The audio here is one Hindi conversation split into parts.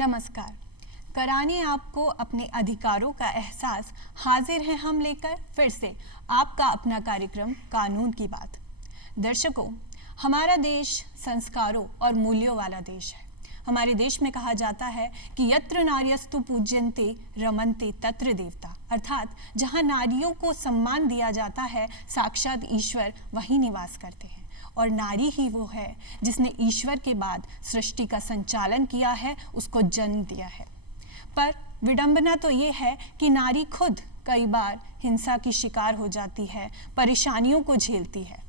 नमस्कार। कराने आपको अपने अधिकारों का एहसास, हाजिर हैं हम लेकर फिर से आपका अपना कार्यक्रम कानून की बात। दर्शकों, हमारा देश संस्कारों और मूल्यों वाला देश है। हमारे देश में कहा जाता है कि यत्र नार्यस्तु पूज्यन्ते रमन्ते तत्र देवता, अर्थात जहाँ नारियों को सम्मान दिया जाता है, साक्षात ईश्वर वहीं निवास करते हैं। और नारी ही वो है जिसने ईश्वर के बाद सृष्टि का संचालन किया है, उसको जन्म दिया है। पर विडंबना तो ये है कि नारी खुद कई बार हिंसा की शिकार हो जाती है, परेशानियों को झेलती है।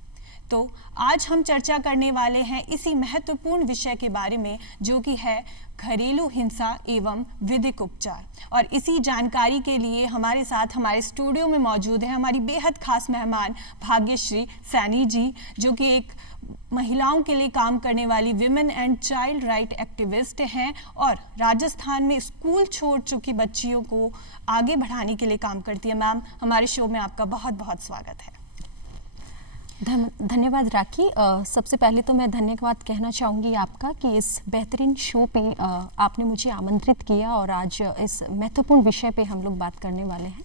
तो आज हम चर्चा करने वाले हैं इसी महत्वपूर्ण विषय के बारे में, जो कि है घरेलू हिंसा एवं विधिक उपचार। और इसी जानकारी के लिए हमारे साथ हमारे स्टूडियो में मौजूद है हमारी बेहद खास मेहमान भाग्यश्री सैनी जी, जो कि एक महिलाओं के लिए काम करने वाली women and child right activist हैं और राजस्थान में स्कूल छोड़ चुकी बच्चियों को आगे बढ़ाने के लिए काम करती है। मैम, हमारे शो में आपका बहुत बहुत स्वागत है। धन्यवाद राखी। सबसे पहले तो मैं धन्यवाद कहना चाहूँगी आपका कि इस बेहतरीन शो पे आपने मुझे आमंत्रित किया और आज इस महत्वपूर्ण विषय पे हम लोग बात करने वाले हैं।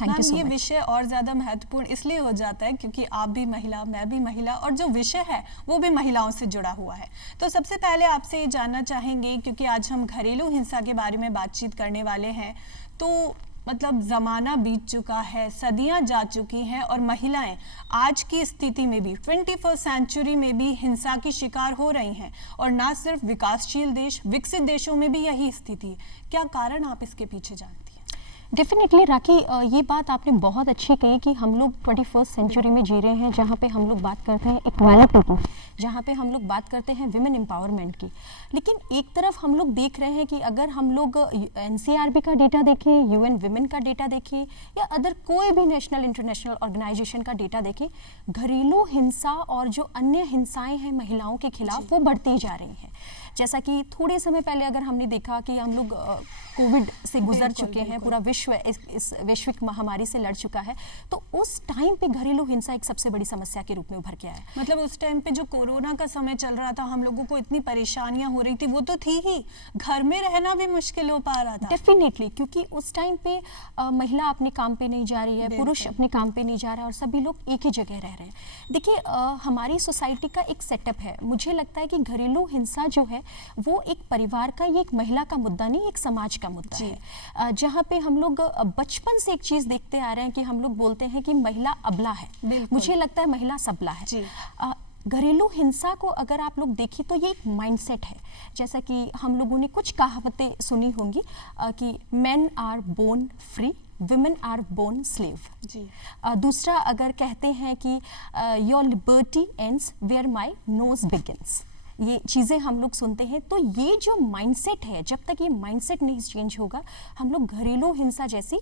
Thank you so much. ये विषय और ज़्यादा महत्वपूर्ण इसलिए हो जाता है क्योंकि आप भी महिला, मैं भी महिला, और जो विषय है वो भी महिलाओं से जुड़ा हुआ है। तो सबसे पहले आपसे ये जानना चाहेंगे, क्योंकि आज हम घरेलू हिंसा के बारे में बातचीत करने वाले हैं, तो मतलब ज़माना बीत चुका है, सदियां जा चुकी हैं और महिलाएं आज की स्थिति में भी 21st सेंचुरी में भी हिंसा की शिकार हो रही हैं। और ना सिर्फ विकासशील देश, विकसित देशों में भी यही स्थिति है। क्या कारण आप इसके पीछे जानती हैं? डेफिनेटली राखी, ये बात आपने बहुत अच्छी कही कि हम लोग 21st सेंचुरी में जी रहे हैं, जहाँ पे हम लोग बात करते हैं इक्वालिटी की, जहाँ पे हम लोग बात करते हैं विमेन एम्पावरमेंट की। लेकिन एक तरफ हम लोग देख रहे हैं कि अगर हम लोग NCRB का डेटा देखें, UN विमेन का डेटा देखें या अदर कोई भी नेशनल इंटरनेशनल ऑर्गेनाइजेशन का डेटा देखें, घरेलू हिंसा और जो अन्य हिंसाएं हैं महिलाओं के खिलाफ वो बढ़ती जा रही हैं। जैसा कि थोड़े समय पहले अगर हमने देखा कि हम लोग कोविड से गुजर चुके हैं, पूरा विश्व इस वैश्विक महामारी से लड़ चुका है, तो उस टाइम पे घरेलू हिंसा एक सबसे बड़ी समस्या के रूप में उभर के आया। मतलब उस टाइम पे जो कोरोना का समय चल रहा था, हम लोगों को इतनी परेशानियां हो रही थी, वो तो थी ही, घर में रहना भी मुश्किल हो पा रहा था। डेफिनेटली, क्योंकि उस टाइम पे महिला अपने काम पे नहीं जा रही है, पुरुष अपने काम पे नहीं जा रहा है और सभी लोग एक ही जगह रह रहे हैं। देखिए, हमारी सोसाइटी का एक सेटअप है। मुझे लगता है कि घरेलू हिंसा जो है वो एक परिवार का, ये एक महिला का मुद्दा नहीं, एक समाज का मुद्दा है। जहाँ पे हम लोग बचपन से एक चीज देखते आ रहे हैं कि हम लोग बोलते हैं कि महिला अबला है। मुझे लगता है महिला सबला है। घरेलू हिंसा को अगर आप लोग देखिए तो ये एक माइंडसेट है। जैसा कि हम लोगों ने कुछ कहावतें सुनी होंगी कि men are born free, women are born slave। दूसरा अगर कहते हैं कि your liberty ends where my nose begins। ये चीज़ें हम लोग सुनते हैं। तो ये जो माइंडसेट है, जब तक ये माइंडसेट नहीं चेंज होगा, हम लोग घरेलू हिंसा जैसी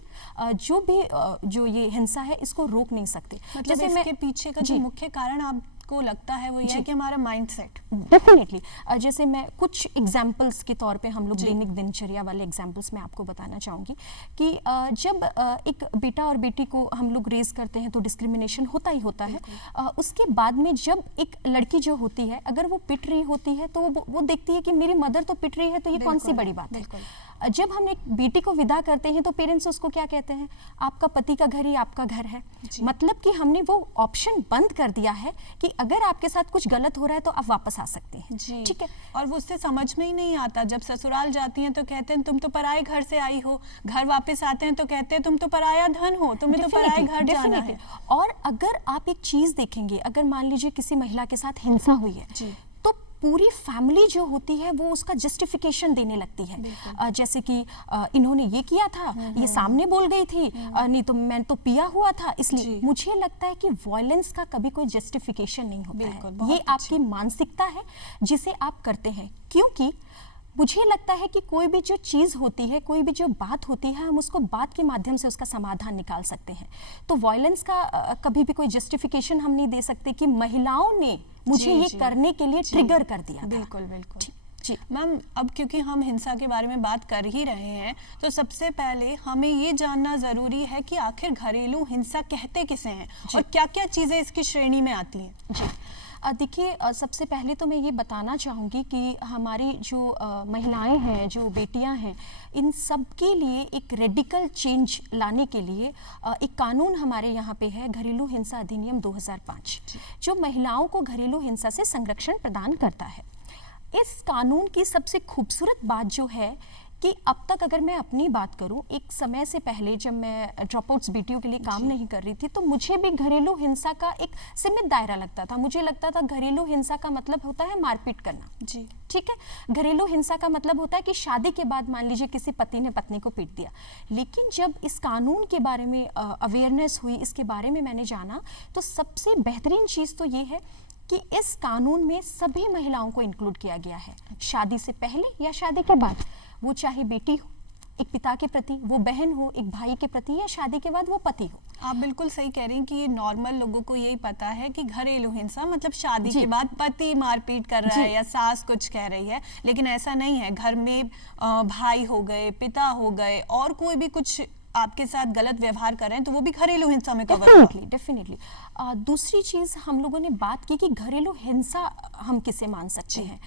जो ये हिंसा है इसको रोक नहीं सकते। मतलब जैसे इसके पीछे का जो मुख्य कारण आपको लगता है वो ये है कि हमारा माइंडसेट। डेफिनेटली, जैसे मैं कुछ एग्जांपल्स के तौर पे हम लोग दैनिक दिनचर्या वाले एग्जांपल्स में आपको बताना चाहूँगी कि जब एक बेटा और बेटी को हम लोग रेज करते हैं तो डिस्क्रिमिनेशन होता ही होता है। उसके बाद में जब एक लड़की जो होती है, अगर वो पिट रही होती है तो वो देखती है कि मेरी मदर तो पिट रही है, तो ये कौन सी बड़ी बात है। जब हम एक बेटी को विदा करते हैं तो पेरेंट्स उसको क्या कहते हैं, आपका पति का घर ही आपका घर है। मतलब कि हमने वो ऑप्शन बंद कर दिया है कि अगर आपके साथ कुछ गलत हो रहा है तो आप वापस आ सकते हैं। ठीक है। और वो उससे समझ में ही नहीं आता, जब ससुराल जाती हैं तो कहते हैं तुम तो पराए घर से आई हो, घर वापस आते हैं तो कहते हैं तुम तो पराया धन हो, तुम्हें तो पराए घर जाना है। और अगर आप एक चीज देखेंगे, अगर मान लीजिए किसी महिला के साथ हिंसा हुई है तो पूरी फैमिली जो होती है वो उसका जस्टिफिकेशन देने लगती है। जैसे कि इन्होंने ये किया था, ये सामने बोल गई थी, नहीं तो मैं तो पिया हुआ था इसलिए। मुझे लगता है कि वायलेंस का कभी कोई जस्टिफिकेशन नहीं होता है। ये आपकी मानसिकता है जिसे आप करते हैं। क्योंकि मुझे लगता है कि कोई भी जो चीज़ होती है, कोई भी जो बात होती है, हम उसको बात के माध्यम से उसका समाधान निकाल सकते हैं। तो वायलेंस का कभी भी कोई जस्टिफिकेशन हम नहीं दे सकते कि महिलाओं ने मुझे ये करने के लिए ट्रिगर कर दिया। बिल्कुल बिल्कुल जी मैम। अब क्योंकि हम हिंसा के बारे में बात कर ही रहे हैं, तो सबसे पहले हमें ये जानना ज़रूरी है कि आखिर घरेलू हिंसा कहते किसे हैं और क्या क्या चीज़ें इसकी श्रेणी में आती हैं। जी, देखिए, सबसे पहले तो मैं ये बताना चाहूँगी कि हमारी जो महिलाएं हैं, जो बेटियां हैं, इन सब के लिए एक रेडिकल चेंज लाने के लिए एक कानून हमारे यहाँ पे है, घरेलू हिंसा अधिनियम 2005, जो महिलाओं को घरेलू हिंसा से संरक्षण प्रदान करता है। इस कानून की सबसे खूबसूरत बात जो है कि अब तक अगर मैं अपनी बात करूं, एक समय से पहले जब मैं ड्रॉप आउट्स बेटियों के लिए काम नहीं कर रही थी, तो मुझे भी घरेलू हिंसा का एक सीमित दायरा लगता था। मुझे लगता था घरेलू हिंसा का मतलब होता है मारपीट करना। जी, ठीक है, घरेलू हिंसा का मतलब होता है कि शादी के बाद मान लीजिए किसी पति ने पत्नी को पीट दिया। लेकिन जब इस कानून के बारे में अवेयरनेस हुई, इसके बारे में मैंने जाना, तो सबसे बेहतरीन चीज़ तो ये है कि इस कानून में सभी महिलाओं को इंक्लूड किया गया है, शादी से पहले या शादी के बाद। वो चाहे बेटी हो एक पिता के प्रति, वो बहन हो एक भाई के प्रति, या शादी के बाद वो पति हो। आप बिल्कुल सही कह रही हैं कि ये नॉर्मल लोगों को यही पता है कि घरेलू हिंसा मतलब शादी के बाद पति मारपीट कर रहा है या सास कुछ कह रही है, लेकिन ऐसा नहीं है। घर में भाई हो गए, पिता हो गए, और कोई भी कुछ आपके साथ गलत व्यवहार कर रहे हैं तो वो भी घरेलू हिंसा में कवर होगा। डेफिनेटली। दूसरी चीज हम लोगों ने बात की कि घरेलू हिंसा हम किसे मान सकते हैं।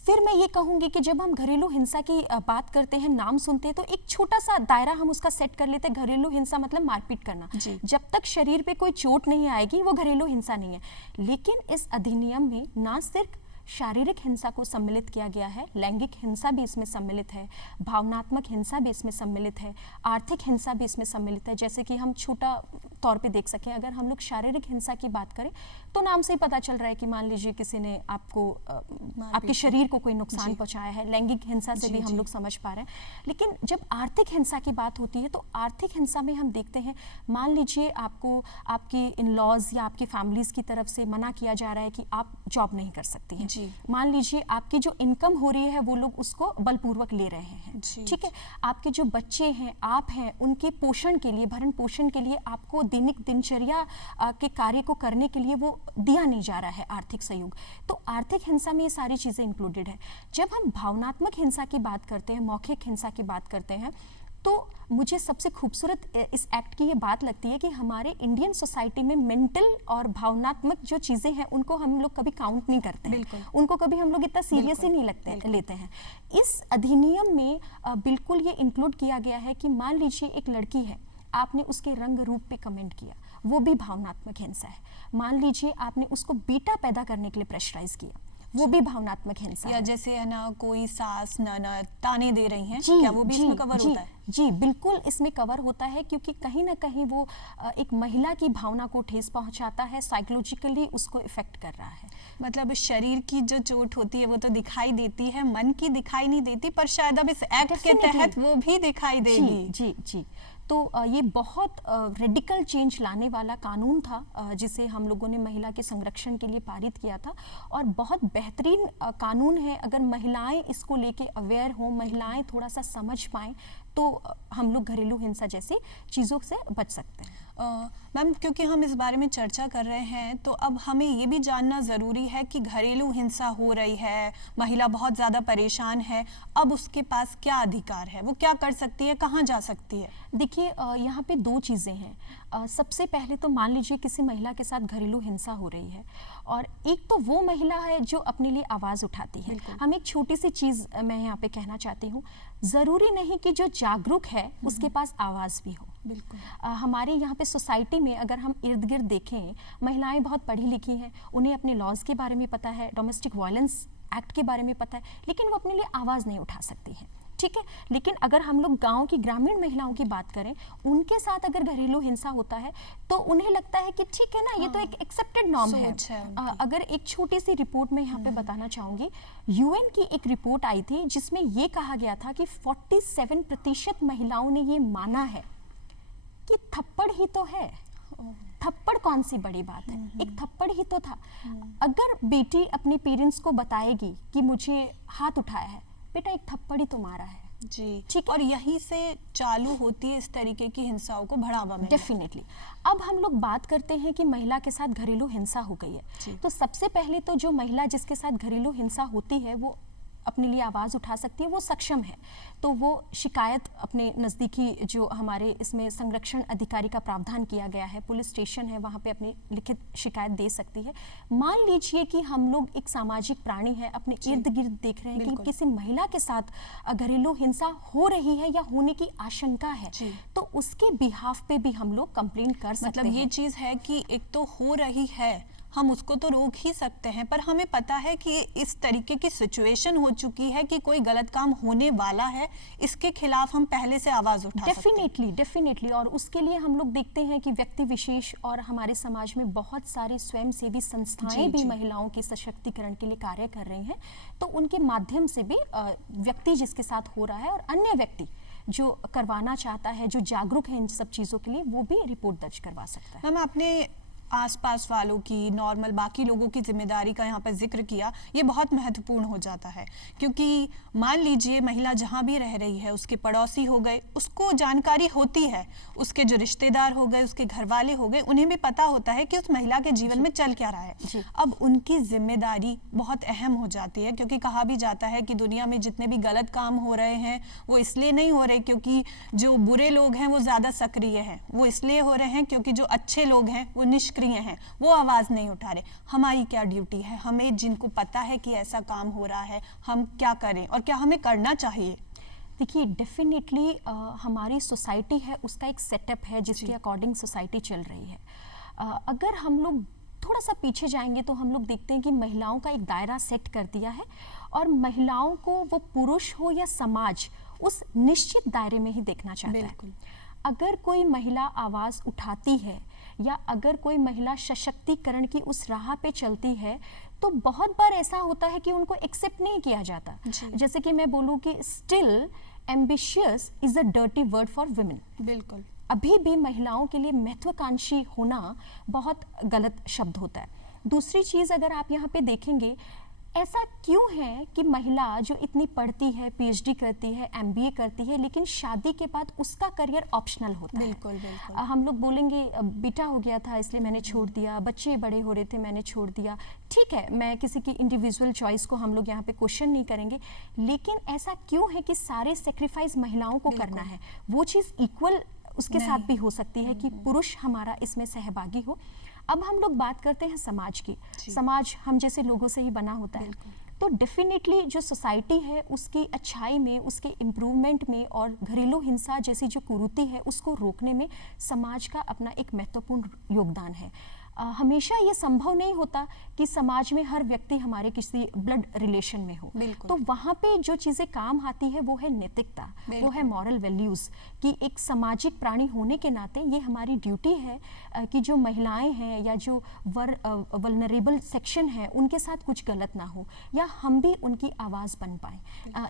फिर मैं ये कहूंगी कि जब हम घरेलू हिंसा की बात करते हैं, नाम सुनते हैं, तो एक छोटा सा दायरा हम उसका सेट कर लेते हैं। घरेलू हिंसा मतलब मारपीट करना। जब तक शरीर पे कोई चोट नहीं आएगी वो घरेलू हिंसा नहीं है। लेकिन इस अधिनियम में ना सिर्फ शारीरिक हिंसा को सम्मिलित किया गया है, लैंगिक हिंसा भी इसमें सम्मिलित है, भावनात्मक हिंसा भी इसमें सम्मिलित है, आर्थिक हिंसा भी इसमें सम्मिलित है। जैसे कि हम छोटा तौर पे देख सकें, अगर हम लोग शारीरिक हिंसा की बात करें तो नाम से ही पता चल रहा है कि मान लीजिए किसी ने आपको आपके शरीर को कोई नुकसान पहुंचाया है। लैंगिक हिंसा से भी हम लोग समझ पा रहे हैं। लेकिन जब आर्थिक हिंसा की बात होती है तो आर्थिक हिंसा में हम देखते हैं, मान लीजिए आपको आपके इन लॉज या आपकी फैमिलीज की तरफ से मना किया जा रहा है कि आप जॉब नहीं कर सकती हैं। मान लीजिए आपकी जो इनकम हो रही है वो लोग उसको बलपूर्वक ले रहे हैं। ठीक है, आपके जो बच्चे हैं, आप हैं, उनके पोषण के लिए, भरण पोषण के लिए आपको दैनिक दिनचर्या के कार्य को करने के लिए वो दिया नहीं जा रहा है आर्थिक सहयोग। तो आर्थिक हिंसा में ये सारी चीजें इंक्लूडेड है। जब हम भावनात्मक हिंसा की बात करते हैं, मौखिक हिंसा की बात करते हैं, तो मुझे सबसे खूबसूरत इस एक्ट की ये बात लगती है कि हमारे इंडियन सोसाइटी में मेंटल और भावनात्मक जो चीज़ें हैं उनको हम लोग कभी काउंट नहीं करते हैं, उनको कभी हम लोग इतना सीरियस ही नहीं लेते हैं। इस अधिनियम में बिल्कुल ये इंक्लूड किया गया है कि मान लीजिए एक लड़की है, आपने उसके रंग रूप पे कमेंट किया, वो भी भावनात्मक हिंसा है। मान लीजिए आपने उसको बेटा पैदा करने के लिए प्रेशराइज किया, वो भी भावनात्मक हिंसा है। या जैसे है ना, कोई सास ननद ताने दे रही हैं, क्या वो भी इसमें कवर होता है? जी बिल्कुल इसमें कवर होता है, क्योंकि कहीं ना कहीं वो एक महिला की भावना को ठेस पहुंचाता है, साइकोलॉजिकली उसको इफेक्ट कर रहा है। मतलब शरीर की जो चोट होती है वो तो दिखाई देती है, मन की दिखाई नहीं देती, पर शायद अब इस एक्ट के तहत वो भी दिखाई देगी। जी जी। तो ये बहुत रेडिकल चेंज लाने वाला कानून था, जिसे हम लोगों ने महिला के संरक्षण के लिए पारित किया था, और बहुत बेहतरीन कानून है। अगर महिलाएं इसको लेके अवेयर हों, महिलाएं थोड़ा सा समझ पाएं, तो हम लोग घरेलू हिंसा जैसी चीज़ों से बच सकते हैं। मैम, क्योंकि हम इस बारे में चर्चा कर रहे हैं तो अब हमें ये भी जानना ज़रूरी है कि घरेलू हिंसा हो रही है, महिला बहुत ज़्यादा परेशान है, अब उसके पास क्या अधिकार है, वो क्या कर सकती है, कहाँ जा सकती है? देखिए, यहाँ पे दो चीज़ें हैं। सबसे पहले तो मान लीजिए किसी महिला के साथ घरेलू हिंसा हो रही है, और एक तो वो महिला है जो अपने लिए आवाज़ उठाती है। हम एक छोटी सी चीज़ मैं यहाँ पे कहना चाहती हूँ, ज़रूरी नहीं कि जो जागरूक है उसके पास आवाज़ भी हो। बिल्कुल। हमारे यहाँ पे सोसाइटी में अगर हम इर्द गिर्द देखें, महिलाएं बहुत पढ़ी लिखी हैं, उन्हें अपने लॉज के बारे में पता है, डोमेस्टिक वायलेंस एक्ट के बारे में पता है, लेकिन वो अपने लिए आवाज़ नहीं उठा सकती हैं। ठीक है, लेकिन अगर हम लोग गांव की ग्रामीण महिलाओं की बात करें, उनके साथ अगर घरेलू हिंसा होता है तो उन्हें लगता है कि ठीक है ना, ये तो एक एक्सेप्टेड नॉर्म है। अगर एक छोटी सी रिपोर्ट में यहाँ पे बताना चाहूँगी, यूएन की एक रिपोर्ट आई थी जिसमें ये कहा गया था कि 47% महिलाओं ने ये माना है कि थप्पड़ ही तो है, थप्पड़ कौन सी बड़ी बात है, एक थप्पड़ ही तो था। अगर बेटी अपने पेरेंट्स को बताएगी कि मुझे हाथ उठाया है, बेटा एक थप्पड़ ही तो मारा है। जी, ठीक। और यहीं से चालू होती है इस तरीके की हिंसाओं को बढ़ावा मिलना। डेफिनेटली। अब हम लोग बात करते हैं कि महिला के साथ घरेलू हिंसा हो गई है, तो सबसे पहले तो जो महिला जिसके साथ घरेलू हिंसा होती है वो अपने लिए आवाज़ उठा सकती है, वो सक्षम है, तो वो शिकायत अपने नज़दीकी जो हमारे इसमें संरक्षण अधिकारी का प्रावधान किया गया है, पुलिस स्टेशन है, वहाँ पे अपनी लिखित शिकायत दे सकती है। मान लीजिए कि हम लोग एक सामाजिक प्राणी है, अपने इर्द गिर्द देख रहे हैं कि किसी महिला के साथ घरेलू हिंसा हो रही है या होने की आशंका है, तो उसके बिहाफ पे भी हम लोग कंप्लेंट कर सकते हैं। मतलब ये चीज़ है कि एक तो हो रही है, हम उसको तो रोक ही सकते हैं, पर हमें पता है कि इस तरीके की सिचुएशन हो चुकी है कि कोई गलत काम होने वाला है, इसके खिलाफ हम पहले से आवाज उठा सकते हैं। डेफिनेटली। और उसके लिए हम लोग देखते हैं कि व्यक्ति विशेष और हमारे समाज में बहुत सारी स्वयंसेवी संस्थाएं भी महिलाओं के सशक्तिकरण के लिए कार्य कर रही हैं, तो उनके माध्यम से भी व्यक्ति जिसके साथ हो रहा है और अन्य व्यक्ति जो करवाना चाहता है, जो जागरूक है इन सब चीज़ों के लिए, वो भी रिपोर्ट दर्ज करवा सकता है। मैम, आपने आसपास वालों की, नॉर्मल बाकी लोगों की जिम्मेदारी का यहाँ पर जिक्र किया, ये बहुत महत्वपूर्ण हो जाता है, क्योंकि मान लीजिए महिला जहाँ भी रह रही है, उसके पड़ोसी हो गए, उसको जानकारी होती है, उसके जो रिश्तेदार हो गए, उसके घर वाले हो गए, उन्हें भी पता होता है कि उस महिला के जीवन में चल क्या रहा है। अब उनकी जिम्मेदारी बहुत अहम हो जाती है, क्योंकि कहा भी जाता है कि दुनिया में जितने भी गलत काम हो रहे हैं वो इसलिए नहीं हो रहे क्योंकि जो बुरे लोग हैं वो ज़्यादा सक्रिय हैं, वो इसलिए हो रहे हैं क्योंकि जो अच्छे लोग हैं वो निष्क्रिय हैं, वो आवाज नहीं उठा रहे। हमारी क्या ड्यूटी है, हमें जिनको पता है कि ऐसा काम हो रहा है, हम क्या करें और क्या हमें करना चाहिए? देखिए, डेफिनेटली हमारी सोसाइटी है, उसका एक सेटअप है जिसके अकॉर्डिंग सोसाइटी चल रही है। अगर हम लोग थोड़ा सा पीछे जाएंगे तो हम लोग देखते हैं कि महिलाओं का एक दायरा सेट कर दिया है और महिलाओं को वो पुरुष हो या समाज उस निश्चित दायरे में ही देखना चाहता है। अगर कोई महिला आवाज़ उठाती है या अगर कोई महिला सशक्तिकरण की उस राह पे चलती है, तो बहुत बार ऐसा होता है कि उनको एक्सेप्ट नहीं किया जाता। जैसे कि मैं बोलूँ कि still ambitious is a dirty word for women. बिल्कुल, अभी भी महिलाओं के लिए महत्वाकांक्षी होना बहुत गलत शब्द होता है। दूसरी चीज़ अगर आप यहाँ पे देखेंगे, ऐसा क्यों है कि महिला जो इतनी पढ़ती है, पीएचडी करती है, एमबीए करती है, लेकिन शादी के बाद उसका करियर ऑप्शनल होता है। बिल्कुल। हम लोग बोलेंगे बेटा हो गया था इसलिए मैंने छोड़ दिया, बच्चे बड़े हो रहे थे मैंने छोड़ दिया। ठीक है, मैं किसी की इंडिविजुअल चॉइस को हम लोग यहाँ पे क्वेश्चन नहीं करेंगे, लेकिन ऐसा क्यों है कि सारे सेक्रीफाइस महिलाओं को करना है? वो चीज़ इक्वल उसके साथ भी हो सकती है कि पुरुष हमारा इसमें सहभागी हो। अब हम लोग बात करते हैं समाज की। समाज हम जैसे लोगों से ही बना होता है, तो डेफिनेटली जो सोसाइटी है उसकी अच्छाई में, उसके इम्प्रूवमेंट में और घरेलू हिंसा जैसी जो कुरीति है उसको रोकने में समाज का अपना एक महत्वपूर्ण योगदान है। हमेशा ये संभव नहीं होता कि समाज में हर व्यक्ति हमारे किसी ब्लड रिलेशन में हो, तो वहाँ पे जो चीज़ें काम आती है वो है नैतिकता, वो है मॉरल वैल्यूज़, कि एक सामाजिक प्राणी होने के नाते ये हमारी ड्यूटी है कि जो महिलाएं हैं या जो वल्नरेबल सेक्शन है उनके साथ कुछ गलत ना हो या हम भी उनकी आवाज़ बन पाएँ।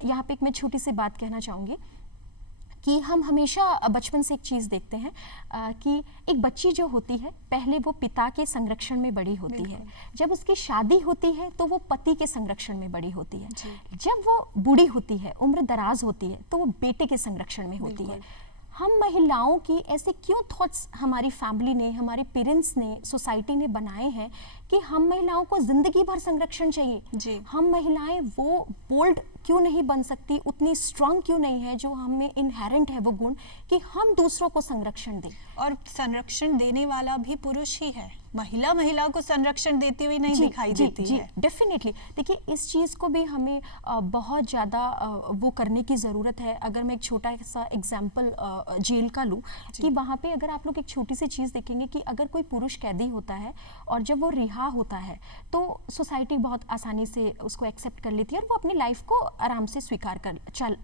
यहाँ पे एक मैं छोटी सी बात कहना चाहूँगी कि हम हमेशा बचपन से एक चीज़ देखते हैं कि एक बच्ची जो होती है पहले वो पिता के संरक्षण में बड़ी होती है, जब उसकी शादी होती है तो वो पति के संरक्षण में बड़ी होती है, जब वो बूढ़ी होती है, उम्र दराज होती है, तो वो बेटे के संरक्षण में होती है। हम महिलाओं की ऐसे क्यों थॉट्स हमारी फैमिली ने, हमारे पेरेंट्स ने, सोसाइटी ने बनाए हैं कि हम महिलाओं को जिंदगी भर संरक्षण चाहिए? हम महिलाएं वो बोल्ड क्यों नहीं बन सकती, उतनी स्ट्रांग क्यों नहीं है जो हमें इनहेरेंट है वो गुण कि हम दूसरों को संरक्षण दें? और संरक्षण देने वाला भी पुरुष ही है, महिला को संरक्षण देती हुई नहीं दिखाई देती है। डेफिनेटली। देखिए, इस चीज़ को भी हमें बहुत ज़्यादा वो करने की ज़रूरत है। अगर मैं एक छोटा सा एग्जाम्पल जेल का लूँ कि वहाँ पे अगर आप लोग एक छोटी सी चीज़ देखेंगे कि अगर कोई पुरुष कैदी होता है और जब वो रिहा होता है तो सोसाइटी बहुत आसानी से उसको एक्सेप्ट कर लेती है और वो अपनी लाइफ को आराम से स्वीकार कर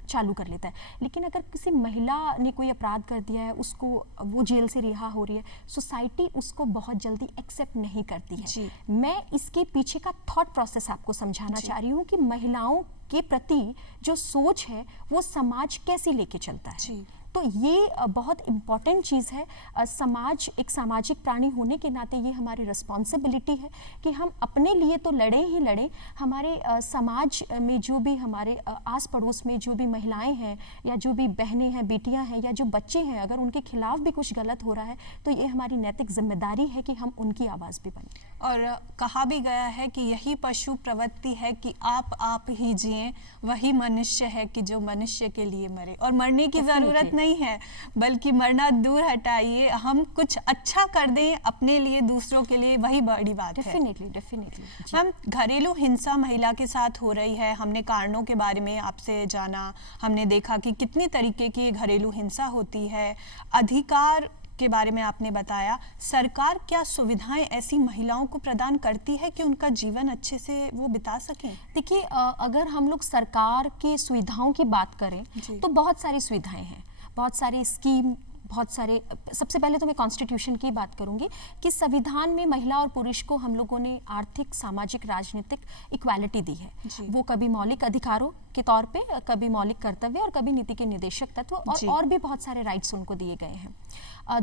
चालू कर लेता है। लेकिन अगर किसी महिला ने कोई अपराध कर दिया है, उसको वो जेल से रिहा हो रही है, सोसाइटी उसको बहुत जल्दी एक्सेप्ट नहीं करती है। मैं इसके पीछे का थॉट प्रोसेस आपको समझाना चाह रही हूँ कि महिलाओं के प्रति जो सोच है वो समाज कैसे लेके चलता है। तो ये बहुत इम्पॉर्टेंट चीज़ है। समाज एक सामाजिक प्राणी होने के नाते ये हमारी रिस्पॉन्सिबिलिटी है कि हम अपने लिए तो लड़ें ही लड़ें, हमारे समाज में जो भी हमारे आस पड़ोस में जो भी महिलाएं हैं या जो भी बहनें हैं, बेटियां हैं या जो बच्चे हैं, अगर उनके खिलाफ भी कुछ गलत हो रहा है तो ये हमारी नैतिक जिम्मेदारी है कि हम उनकी आवाज़ भी बनें। और कहा भी गया है कि यही पशु प्रवृत्ति है कि आप ही जिएं, वही मनुष्य है कि जो मनुष्य के लिए मरे। और मरने की ज़रूरत नहीं है, बल्कि मरना दूर हटाइए, हम कुछ अच्छा कर दें अपने लिए, दूसरों के लिए, वही बड़ी बात है। डेफिनेटली हम घरेलू हिंसा महिला के साथ हो रही है, हमने कारणों के बारे में आपसे जाना, हमने देखा कि कितनी तरीके की घरेलू हिंसा होती है, अधिकार के बारे में आपने बताया। सरकार क्या सुविधाएं ऐसी महिलाओं को प्रदान करती है कि उनका जीवन अच्छे से वो बिता सकें? देखिए, अगर हम लोग सरकार की सुविधाओं की बात करें तो बहुत सारी सुविधाएं हैं, बहुत सारी स्कीम, बहुत सारे। सबसे पहले तो मैं कॉन्स्टिट्यूशन की बात करूंगी कि संविधान में महिला और पुरुष को हम लोगों ने आर्थिक, सामाजिक, राजनीतिक इक्वालिटी दी है। वो कभी मौलिक अधिकारों के तौर पे, कभी मौलिक कर्तव्य और कभी नीति के निर्देशक तत्व और भी बहुत सारे राइट्स उनको दिए गए हैं।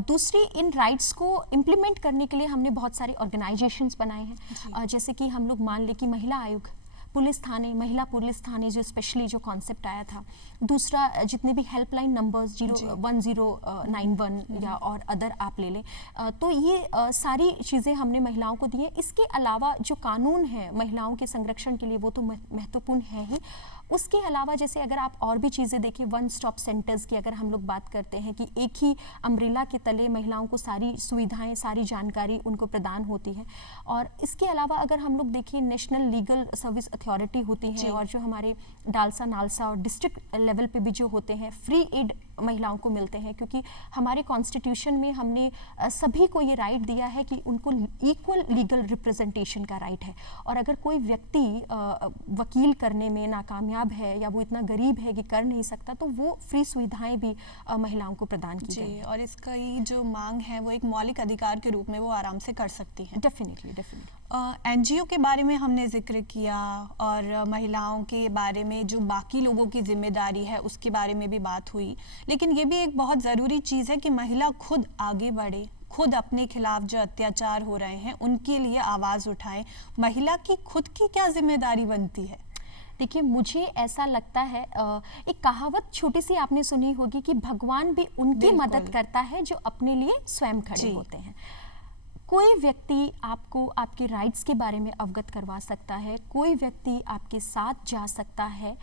दूसरी, इन राइट्स को इम्प्लीमेंट करने के लिए हमने बहुत सारे ऑर्गेनाइजेशंस बनाए हैं। जैसे कि हम लोग मान लें कि महिला आयोग, पुलिस थाने, महिला पुलिस थाने जो स्पेशली जो कॉन्सेप्ट आया था। दूसरा, जितने भी हेल्पलाइन नंबर्स 1091 या और अदर आप ले लें, तो ये सारी चीज़ें हमने महिलाओं को दी हैं। इसके अलावा जो कानून है महिलाओं के संरक्षण के लिए वो तो महत्वपूर्ण है ही। उसके अलावा जैसे अगर आप और भी चीज़ें देखें, वन स्टॉप सेंटर्स की अगर हम लोग बात करते हैं कि एक ही अम्ब्रेला के तले महिलाओं को सारी सुविधाएं, सारी जानकारी उनको प्रदान होती है। और इसके अलावा अगर हम लोग देखें, नेशनल लीगल सर्विस अथॉरिटी होती है और जो हमारे डालसा, नालसा और डिस्ट्रिक्ट लेवल पे भी जो होते हैं, फ्री एड महिलाओं को मिलते हैं, क्योंकि हमारे कॉन्स्टिट्यूशन में हमने सभी को ये राइट दिया है कि उनको इक्वल लीगल रिप्रेजेंटेशन का राइट है। और अगर कोई व्यक्ति वकील करने में नाकामयाब है या वो इतना गरीब है कि कर नहीं सकता, तो वो फ्री सुविधाएं भी महिलाओं को प्रदान की गई हैं। और इसका ये जो मांग है वो एक मौलिक अधिकार के रूप में वो आराम से कर सकती है। डेफिनेटली। एनजीओ के बारे में हमने जिक्र किया और महिलाओं के बारे में जो बाकी लोगों की जिम्मेदारी है उसके बारे में भी बात हुई, लेकिन ये भी एक बहुत ज़रूरी चीज़ है कि महिला खुद आगे बढ़े, खुद अपने खिलाफ जो अत्याचार हो रहे हैं उनके लिए आवाज़ उठाएं। महिला की खुद की क्या जिम्मेदारी बनती है? देखिए, मुझे ऐसा लगता है, एक कहावत छोटी सी आपने सुनी होगी कि भगवान भी उनकी मदद करता है जो अपने लिए स्वयं खड़े होते हैं। कोई व्यक्ति आपको आपके राइट्स के बारे में अवगत करवा सकता है, कोई व्यक्ति आपके साथ जा सकता है,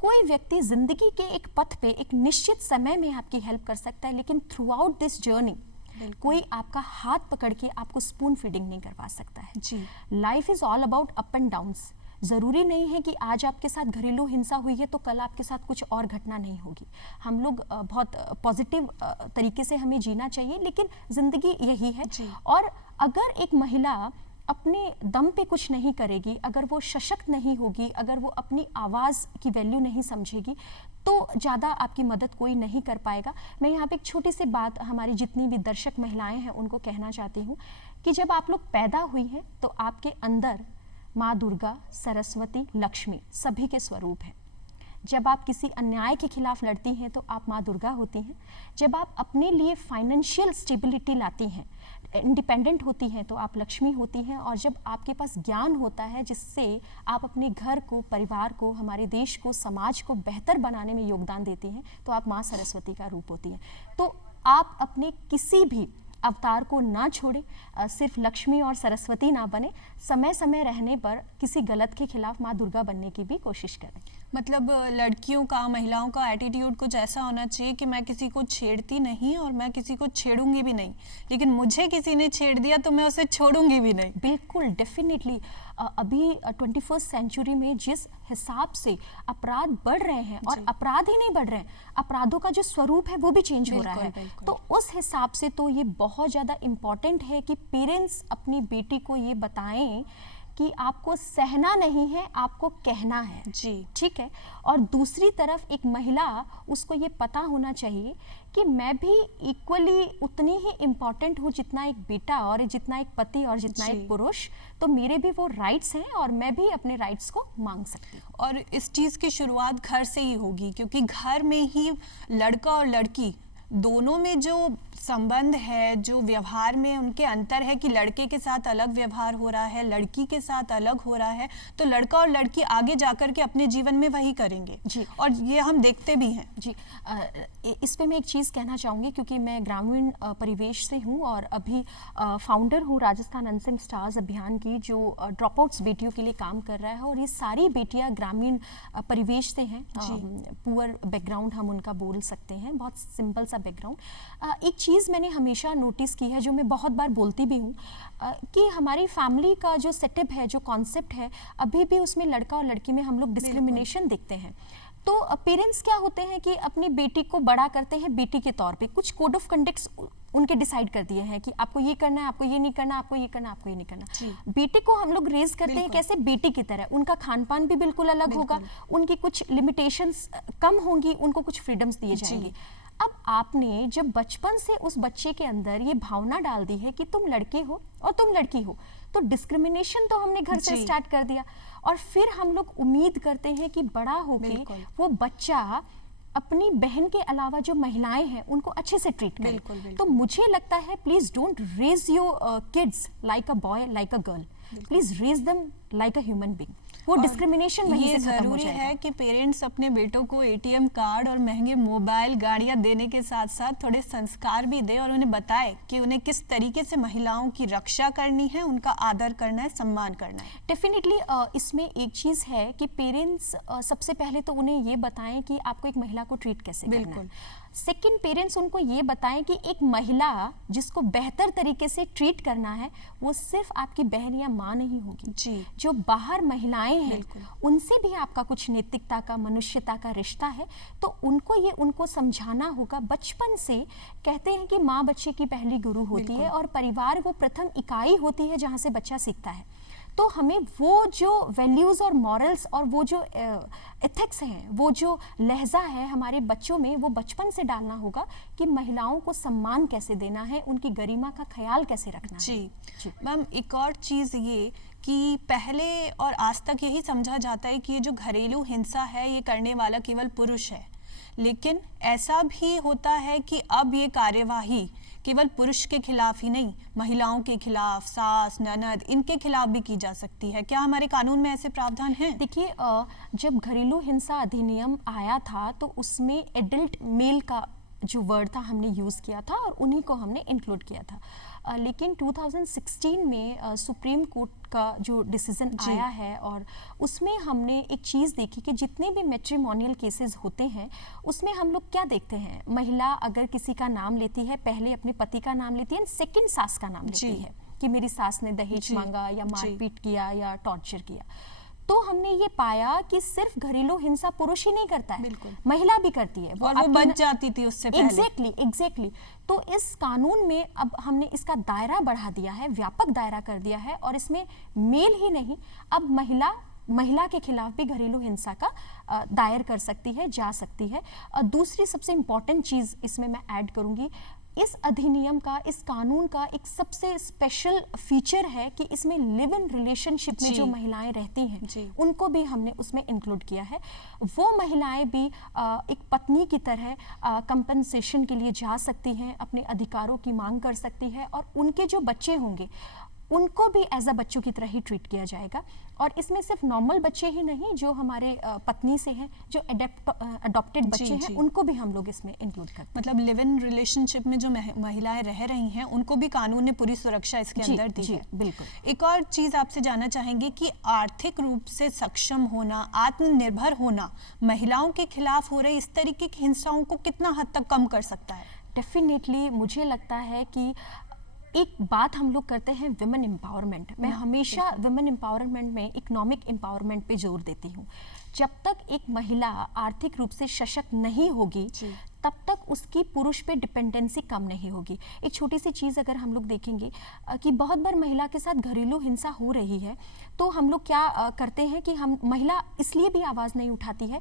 कोई व्यक्ति जिंदगी के एक पथ पे एक निश्चित समय में आपकी हेल्प कर सकता है, लेकिन थ्रू आउट दिस जर्नी कोई आपका हाथ पकड़ के आपको स्पून फीडिंग नहीं करवा सकता है। Life is all about up and downs. ज़रूरी नहीं है कि आज आपके साथ घरेलू हिंसा हुई है तो कल आपके साथ कुछ और घटना नहीं होगी। हम लोग बहुत पॉजिटिव तरीके से हमें जीना चाहिए, लेकिन ज़िंदगी यही है। और अगर एक महिला अपने दम पे कुछ नहीं करेगी, अगर वो सशक्त नहीं होगी, अगर वो अपनी आवाज़ की वैल्यू नहीं समझेगी, तो ज़्यादा आपकी मदद कोई नहीं कर पाएगा। मैं यहाँ पे एक छोटी सी बात हमारी जितनी भी दर्शक महिलाएं हैं उनको कहना चाहती हूँ कि जब आप लोग पैदा हुई हैं तो आपके अंदर माँ दुर्गा, सरस्वती, लक्ष्मी सभी के स्वरूप हैं। जब आप किसी अन्याय के खिलाफ लड़ती हैं तो आप माँ दुर्गा होती हैं। जब आप अपने लिए फाइनेंशियल स्टेबिलिटी लाती हैं, इंडिपेंडेंट होती हैं, तो आप लक्ष्मी होती हैं। और जब आपके पास ज्ञान होता है जिससे आप अपने घर को, परिवार को, हमारे देश को, समाज को बेहतर बनाने में योगदान देती हैं, तो आप माँ सरस्वती का रूप होती हैं। तो आप अपने किसी भी अवतार को ना छोड़े, सिर्फ लक्ष्मी और सरस्वती ना बने, समय समय रहने पर किसी गलत के खिलाफ माँ दुर्गा बनने की भी कोशिश करें। मतलब लड़कियों का, महिलाओं का एटीट्यूड कुछ ऐसा होना चाहिए कि मैं किसी को छेड़ती नहीं और मैं किसी को छेड़ूंगी भी नहीं, लेकिन मुझे किसी ने छेड़ दिया तो मैं उसे छोड़ूंगी भी नहीं। बिल्कुल, डेफिनेटली। अभी 21st सेंचुरी में जिस हिसाब से अपराध बढ़ रहे हैं, और अपराध ही नहीं बढ़ रहे हैं, अपराधों का जो स्वरूप है वो भी चेंज हो रहा है, तो उस हिसाब से तो ये बहुत ज़्यादा इम्पॉर्टेंट है कि पेरेंट्स अपनी बेटी को ये बताएं कि आपको सहना नहीं है, आपको कहना है। ठीक है। और दूसरी तरफ एक महिला, उसको ये पता होना चाहिए कि मैं भी इक्वली उतनी ही इम्पॉर्टेंट हूँ जितना एक बेटा और जितना एक पति और जितना एक पुरुष, तो मेरे भी वो राइट्स हैं और मैं भी अपने राइट्स को मांग सकती हूँ। और इस चीज़ की शुरुआत घर से ही होगी, क्योंकि घर में ही लड़का और लड़की दोनों में जो संबंध है, जो व्यवहार में उनके अंतर है कि लड़के के साथ अलग व्यवहार हो रहा है, लड़की के साथ अलग हो रहा है, तो लड़का और लड़की आगे जाकर के अपने जीवन में वही करेंगे जी। और ये हम देखते भी हैं। जी, इस पे मैं एक चीज़ कहना चाहूँगी, क्योंकि मैं ग्रामीण परिवेश से हूँ और अभी फाउंडर हूँ राजस्थान अनसेंग स्टार्स अभियान की, जो ड्रॉप आउट्स बेटियों के लिए काम कर रहा है, और ये सारी बेटियाँ ग्रामीण परिवेश से हैं, पुअर बैकग्राउंड हम उनका बोल सकते हैं, बहुत सिंपल सा बैकग्राउंड। एक चीज़ मैंने हमेशा नोटिस की है, जो मैं बहुत बार बोलती भी हूँ, कि हमारी फैमिली का जो सेटअप है, जो कॉन्सेप्ट है, अभी भी उसमें लड़का और लड़की में हम लोग डिस्क्रिमिनेशन देखते हैं। तो पेरेंट्स क्या होते हैं कि अपनी बेटी को बड़ा करते हैं बेटी के तौर पे, कुछ कोड ऑफ कंडक्ट्स उनके डिसाइड कर दिए हैं कि आपको ये करना है, आपको ये नहीं करना, आपको ये करना, आपको ये नहीं करना। बेटी को हम लोग रेज करते हैं कैसे? बेटी की तरह। उनका खान पान भी बिल्कुल अलग होगा, उनकी कुछ लिमिटेशंस कम होंगी, उनको कुछ फ्रीडम्स दिए जाएंगे। अब आपने जब बचपन से उस बच्चे के अंदर ये भावना डाल दी है कि तुम लड़के हो और तुम लड़की हो, तो डिस्क्रिमिनेशन तो हमने घर से स्टार्ट कर दिया, और फिर हम लोग उम्मीद करते हैं कि बड़ा होके वो बच्चा अपनी बहन के अलावा जो महिलाएं हैं उनको अच्छे से ट्रीट करें। तो मुझे लगता है, please don't raise your kids like a boy, like a girl, please raise them like a human being. वो डिस्क्रिमिनेशन वहीं से खत्म हो जाएगा। जरूरी है कि पेरेंट्स अपने बेटों को एटीएम कार्ड और महंगे मोबाइल गाड़ियां देने के साथ साथ थोड़े संस्कार भी दें और उन्हें बताएं कि उन्हें किस तरीके से महिलाओं की रक्षा करनी है, उनका आदर करना है, सम्मान करना है। डेफिनेटली इसमें एक चीज़ है कि पेरेंट्स सबसे पहले तो उन्हें ये बताएं कि आपको एक महिला को ट्रीट कैसे करना है। सेकंड, पेरेंट्स उनको ये बताएं कि एक महिला जिसको बेहतर तरीके से ट्रीट करना है, वो सिर्फ आपकी बहन या माँ नहीं होगी जी। जो बाहर महिलाएं हैं उनसे भी आपका कुछ नैतिकता का, मनुष्यता का रिश्ता है, तो उनको समझाना होगा। बचपन से कहते हैं कि माँ बच्चे की पहली गुरु होती है और परिवार वो प्रथम इकाई होती है जहाँ से बच्चा सीखता है। तो हमें वो जो वैल्यूज़ और मॉरल्स और वो जो एथिक्स हैं, वो जो लहजा है हमारे बच्चों में, वो बचपन से डालना होगा कि महिलाओं को सम्मान कैसे देना है, उनकी गरिमा का ख्याल कैसे रखना है। जी मैम, एक और चीज़ ये कि पहले और आज तक यही समझा जाता है कि ये जो घरेलू हिंसा है ये करने वाला केवल पुरुष है, लेकिन ऐसा भी होता है कि अब ये कार्यवाही केवल पुरुष के खिलाफ ही नहीं, महिलाओं के खिलाफ, सास, ननद, इनके खिलाफ भी की जा सकती है। क्या हमारे कानून में ऐसे प्रावधान हैं? देखिए, जब घरेलू हिंसा अधिनियम आया था तो उसमें एडल्ट मेल का जो वर्ड था हमने यूज़ किया था और उन्हीं को हमने इंक्लूड किया था। लेकिन 2016 में सुप्रीम कोर्ट का जो डिसीजन आया है और उसमें हमने एक चीज़ देखी कि जितने भी मैट्रिमोनियल केसेस होते हैं उसमें हम लोग क्या देखते हैं, महिला अगर किसी का नाम लेती है, पहले अपने पति का नाम लेती है, सेकंड सास का नाम लेती है कि मेरी सास ने दहेज मांगा या मारपीट किया या टॉर्चर किया। तो हमने ये पाया कि सिर्फ घरेलू हिंसा पुरुष ही नहीं करता है, महिला भी करती है, और वो बच जाती थी उससे पहले। एग्जैक्टली। तो इस कानून में अब हमने इसका दायरा बढ़ा दिया है, व्यापक दायरा कर दिया है, और इसमें मेल ही नहीं, अब महिला के खिलाफ भी घरेलू हिंसा का दायर कर सकती है, जा सकती है। दूसरी सबसे इम्पॉर्टेंट चीज़ इसमें मैं ऐड करूँगी, इस अधिनियम का, इस कानून का एक सबसे स्पेशल फीचर है कि इसमें लिव इन रिलेशनशिप में जो महिलाएं रहती हैं उनको भी हमने उसमें इंक्लूड किया है। वो महिलाएं भी एक पत्नी की तरह कंपनसेशन के लिए जा सकती हैं, अपने अधिकारों की मांग कर सकती है, और उनके जो बच्चे होंगे उनको भी एज अ बच्चों की तरह ही ट्रीट किया जाएगा। और इसमें सिर्फ नॉर्मल बच्चे ही नहीं, जो हमारे पत्नी से हैं, जो अडॉप्टेड बच्चे हैं, उनको भी हम लोग इसमें इंक्लूड करते हैं। मतलब लिव इन रिलेशनशिप में जो महिलाएं रह रही हैं उनको भी कानून ने पूरी सुरक्षा इसके अंदर दी है। बिल्कुल। एक और चीज़ आपसे जानना चाहेंगे कि आर्थिक रूप से सक्षम होना, आत्मनिर्भर होना महिलाओं के खिलाफ हो रही इस तरीके की हिंसाओं को कितना हद तक कम कर सकता है? डेफिनेटली मुझे लगता है कि एक बात हम लोग करते हैं विमेन एम्पावरमेंट, मैं हमेशा विमेन एम्पावरमेंट में इकोनॉमिक एम्पावरमेंट पे जोर देती हूँ। जब तक एक महिला आर्थिक रूप से सशक्त नहीं होगी तब तक उसकी पुरुष पे डिपेंडेंसी कम नहीं होगी। एक छोटी सी चीज़ अगर हम लोग देखेंगे कि बहुत बार महिला के साथ घरेलू हिंसा हो रही है, तो हम लोग क्या करते हैं कि हम महिला इसलिए भी आवाज़ नहीं उठाती है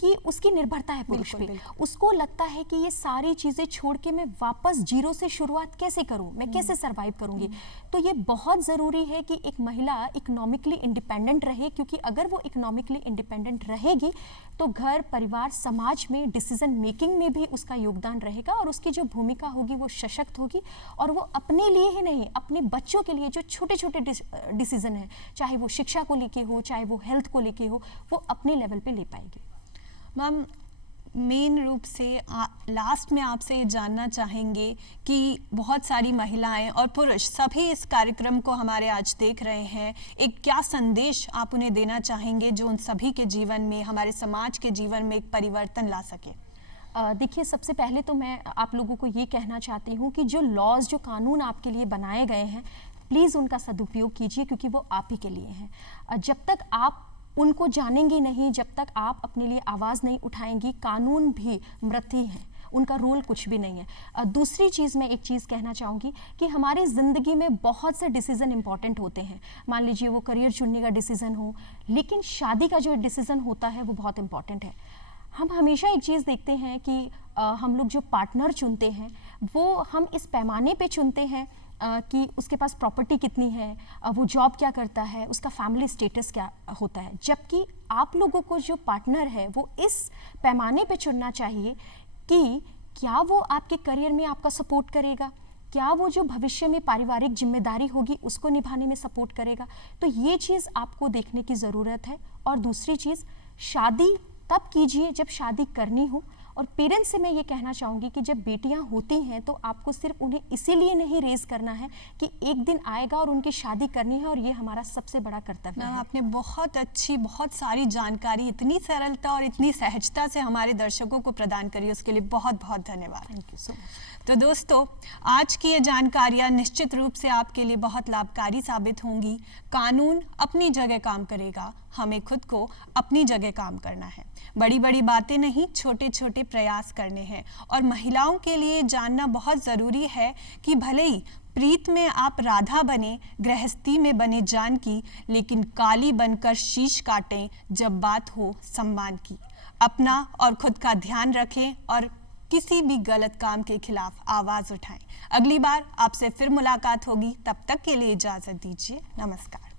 कि उसकी निर्भरता है पुरुष पे। उसको लगता है कि ये सारी चीज़ें छोड़ के मैं वापस जीरो से शुरुआत कैसे करूँ, मैं कैसे सर्वाइव करूँगी। तो ये बहुत ज़रूरी है कि एक महिला इकोनॉमिकली इंडिपेंडेंट रहे, क्योंकि अगर वो इकोनॉमिकली इंडिपेंडेंट रहेगी तो घर, परिवार, समाज में डिसीजन मेकिंग में भी उसका योगदान रहेगा और उसकी जो भूमिका होगी वो सशक्त होगी और वो अपने लिए ही नहीं, अपने बच्चों के लिए जो छोटे छोटे डिसीजन है, चाहे वो शिक्षा को लेके हो, चाहे वो हेल्थ को लेके हो, वो अपने लेवल पे ले पाएगी। मैम, मेन रूप से लास्ट में आपसे ये जानना चाहेंगे कि बहुत सारी महिलाएं और पुरुष सभी इस कार्यक्रम को हमारे आज देख रहे हैं, एक क्या संदेश आप उन्हें देना चाहेंगे जो उन सभी के जीवन में, हमारे समाज के जीवन में एक परिवर्तन ला सके? देखिए, सबसे पहले तो मैं आप लोगों को ये कहना चाहती हूँ कि जो लॉज, जो कानून आपके लिए बनाए गए हैं, प्लीज़ उनका सदुपयोग कीजिए, क्योंकि वो आप ही के लिए हैं। जब तक आप उनको जानेंगी नहीं, जब तक आप अपने लिए आवाज़ नहीं उठाएंगी, कानून भी मृत ही हैं, उनका रोल कुछ भी नहीं है। दूसरी चीज़, मैं एक चीज़ कहना चाहूँगी कि हमारी ज़िंदगी में बहुत से डिसीज़न इंपॉर्टेंट होते हैं। मान लीजिए वो करियर चुनने का डिसीज़न हो, लेकिन शादी का जो डिसीज़न होता है वो बहुत इंपॉर्टेंट है। हम हमेशा एक चीज़ देखते हैं कि हम लोग जो पार्टनर चुनते हैं वो हम इस पैमाने पे चुनते हैं कि उसके पास प्रॉपर्टी कितनी है, वो जॉब क्या करता है, उसका फैमिली स्टेटस क्या होता है। जबकि आप लोगों को जो पार्टनर है वो इस पैमाने पे चुनना चाहिए कि क्या वो आपके करियर में आपका सपोर्ट करेगा, क्या वो जो भविष्य में पारिवारिक जिम्मेदारी होगी उसको निभाने में सपोर्ट करेगा। तो ये चीज़ आपको देखने की ज़रूरत है। और दूसरी चीज़, शादी तब कीजिए जब शादी करनी हो। और पेरेंट्स से मैं ये कहना चाहूँगी कि जब बेटियाँ होती हैं तो आपको सिर्फ उन्हें इसीलिए नहीं रेज़ करना है कि एक दिन आएगा और उनकी शादी करनी है, और ये हमारा सबसे बड़ा कर्तव्य है। आपने बहुत अच्छी, बहुत सारी जानकारी इतनी सरलता और इतनी सहजता से हमारे दर्शकों को प्रदान करी, उसके लिए बहुत बहुत धन्यवाद। Thank you so much. तो दोस्तों, आज की ये जानकारियाँ निश्चित रूप से आपके लिए बहुत लाभकारी साबित होंगी। कानून अपनी जगह काम करेगा, हमें खुद को अपनी जगह काम करना है। बड़ी बड़ी बातें नहीं, छोटे छोटे प्रयास करने हैं। और महिलाओं के लिए जानना बहुत ज़रूरी है कि भले ही प्रीत में आप राधा बने, गृहस्थी में बने जानकी, लेकिन काली बनकर शीश काटें जब बात हो सम्मान की। अपना और खुद का ध्यान रखें और किसी भी गलत काम के खिलाफ आवाज़ उठाएं। अगली बार आपसे फिर मुलाकात होगी, तब तक के लिए इजाज़त दीजिए। नमस्कार।